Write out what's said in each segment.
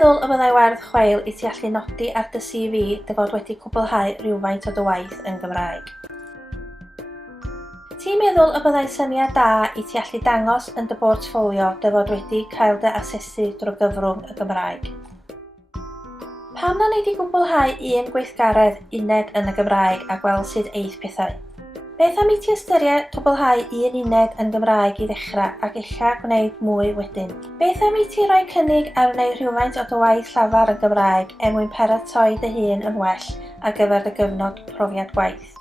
meddwl y byddai werth chweil I ti allu nodi ar dy CV dy fod wedi cwblhau rhywfaint o dy waith yn Gymraeg? Ti'n meddwl y byddai syniad da I ti allu dangos yn dy bortffolio dy fod wedi cael dy asesu drwy gyfrwng y Gymraeg? Pam na nei di gwblhau un gweithgaredd uned yn y Gymraeg a gweld sut eith pethau? Beth am I ti ystyried cwblhau un uned yn Gymraeg I ddechrau ac illa gwneud mwy wedyn? Beth am I ti roi cynnig ar wneud rhywfaint o dy waith llafar yn Gymraeg mwyn paratoi dy hun yn well ar gyfer dy gyfnod profiad gwaith?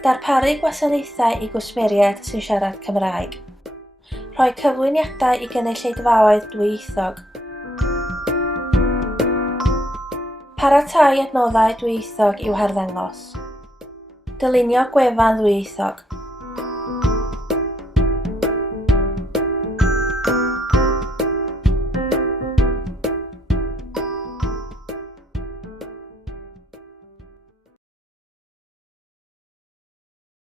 Darparu gwasanaethau I gwsmeriaid sy'n siarad Cymraeg. Rhoi cyflwyniadau I gynulleidfaoedd dwyieithog. Paratoi adnoddau dwyieithog i'w harddangos. Dylunio gwefan ddwyieithog.